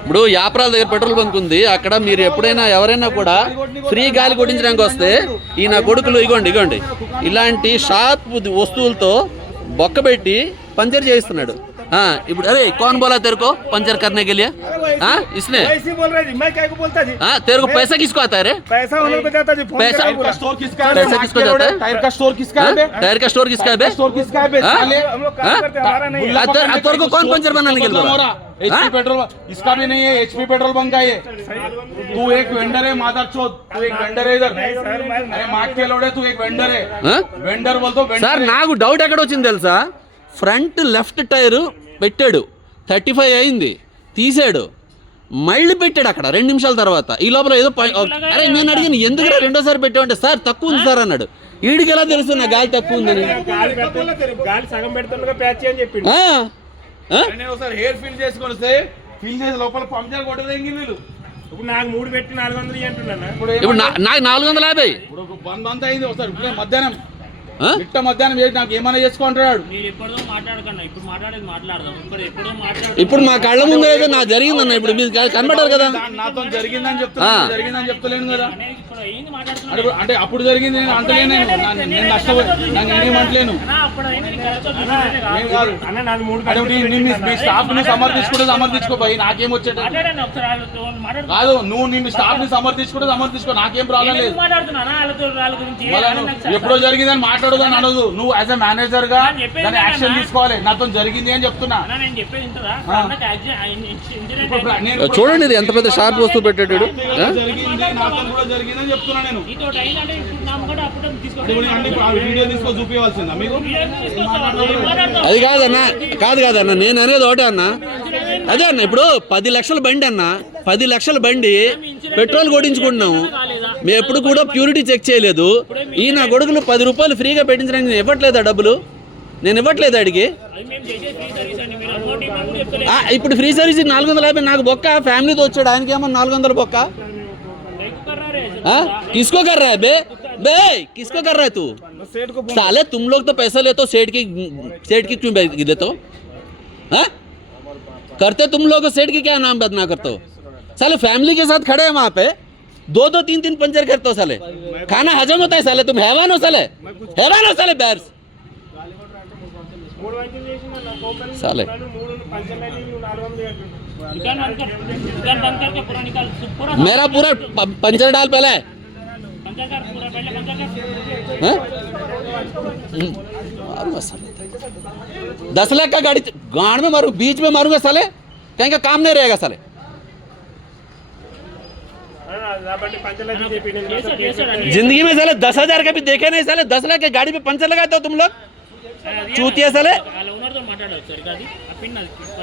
ఇప్పుడు యాప్రాల దగ్గర petrol bunk ఉంది, అక్కడ మీరు ఎప్పుడైనా ఎవరైనా కూడా ఫ్రీ గాలి కొట్టించడానికి వస్తే ఈ నా కొడుకులు ఇగోండి ఇలాంటి షార్ప్ వస్తువులతో బొక్కబెట్టి పంచర్ చేయిస్తున్నాడు। हाँ इप्पुडु अरे कौन बोला तेरे को पंचर करने के लिए? हाँ इसने ऐसे बोल रहा है, मैं क्या को बोलता जी? हाँ तेरे को पैसा किसको आता है रे? पैसा उन्हें को जाता जी। पैसा स्टोर किसका है? पैसा किसको जाता है? टायर का स्टोर किसका है? टायर का स्टोर किसका है? स्टोर किसका है? हम लोग काम करते हैं, हमारा नहीं है। तेरे को कौन पंचर बनाने के लिए? एचपी पेट्रोल इसका भी नहीं है, एचपी पेट्रोल बंक का ये। तू एक वेंडर है मादरचोद, तू एक वेंडर है इधर। अरे मार्ट के लोड़े तू एक वेंडर है, वेंडर बोल तो సార్ నాకు డౌట్ ఎక్కడ వచ్చింది తెలుసా? ఫ్రంట్ లెఫ్ట్ టైర్ పెట్టాడు 35 అయింది, తీసాడు, మళ్ళీ పెట్టాడు అక్కడ 2 నిమిషాల తర్వాత। ఈ లోపల ఏదో అరే నేను అడిగాను ఎందుకు రెండోసారి పెట్టామంటే సార్ తక్కువ ఉంది సార్ అన్నాడు। వీడికి ఎలా తెలుసు నా గాలి తక్కువ ఉందని? గాలి సగం పెడుతుండగా ప్యాచ్ అని చెప్పిండు। ఒకసారి హెయిర్ ఫిల్ చేసుకొని వస్తే ఫిల్ చేసి లోపల పంచర్ కొట్టదేంగి వీళ్ళు। ఇప్పుడు నాకు 3 పెట్టి 400 అంటున్నాను। ఇప్పుడు నాకు 450। ఇప్పుడు 1 మంత్ అయింది। ఒకసారి ఇప్పుడే మధ్యాహ్నం ఇట్ట మధ్యాహ్నం చేసి నాకు ఏమైనా చేసుకుంటున్నాడు। ఇప్పుడు మా కళ్ళ ముందు ఏదో నాకు జరిగిందన్న, ఇప్పుడు మీరు కనబడ్డారు కదా, నాతో జరిగిందని చెప్తున్నా, జరిగిందని చెప్తలేను కదా। అంటే అప్పుడు జరిగింది నేను అంటలేను, నేను నష్టపోయి నాకు నేనేమంటలేను మీ స్టాఫ్ ని సమర్థించుకోపోయి నాకేం వచ్చేట కాదు, నువ్వు నీ స్టాఫ్ ని సమర్థించుకో నాకేం ప్రాబ్లం లేదు। ఎప్పుడో జరిగిందని మాట్లాడదని అనదు, నువ్వు యాజ్ ఎ మేనేజర్ గా దాన్ని యాక్షన్ తీసుకోవాలి। నాతో జరిగింది అని చెప్తున్నా। చూడండి ఇది ఎంత పెద్ద షార్ప్ వస్తువు పెట్టాడు। జరిగిందని చెప్తున్నా నేను। అది కాదన్న నేను అనేది ఒకటే అన్న, అదే అన్న ఇప్పుడు 10 లక్షల బండి అన్న, 10 లక్షల బండి పెట్రోల్ కొట్టించుకుంటున్నాము, మేము ఎప్పుడు కూడా ప్యూరిటీ చెక్ చేయలేదు। ఈ నా కొడుకులు 10 రూపాయలు ఫ్రీగా పెట్టించడానికి నేను ఇవ్వట్లేదా డబ్బులు? నేను ఇవ్వట్లేదు అడిగి। ఇప్పుడు ఫ్రీ సర్వీస్ 450 నాకు బొక్క, ఫ్యామిలీతో వచ్చాడు ఆయనకి ఏమో 400 బొక్క। किसको कर रहा है बे किसको कर रहा है तू? साले तुम लोग तो पैसा लेते हो, सेठ की क्यों देते हो? करते तुम लोग सेठ की क्या नाम बदनाम करते हो? साले फैमिली के साथ खड़े हैं वहां पे, 2-2 3-3 पंचर करते हो साले। खाना हजम होता है साले, तुम हैवान हो साले, हैवान हो साले बैर्स साले। मेरा पूरा पंचर डाल पहले। 10 लाख का गाड़ी गाड़ में मारू, बीच में मारूंगा साले, कहीं का काम नहीं रहेगा साले। जिंदगी में साले 10,000 का भी देखे नहीं साले, 10 लाख की गाड़ी पे पंचर लगाते हो तुम लोग, चूतिया साले।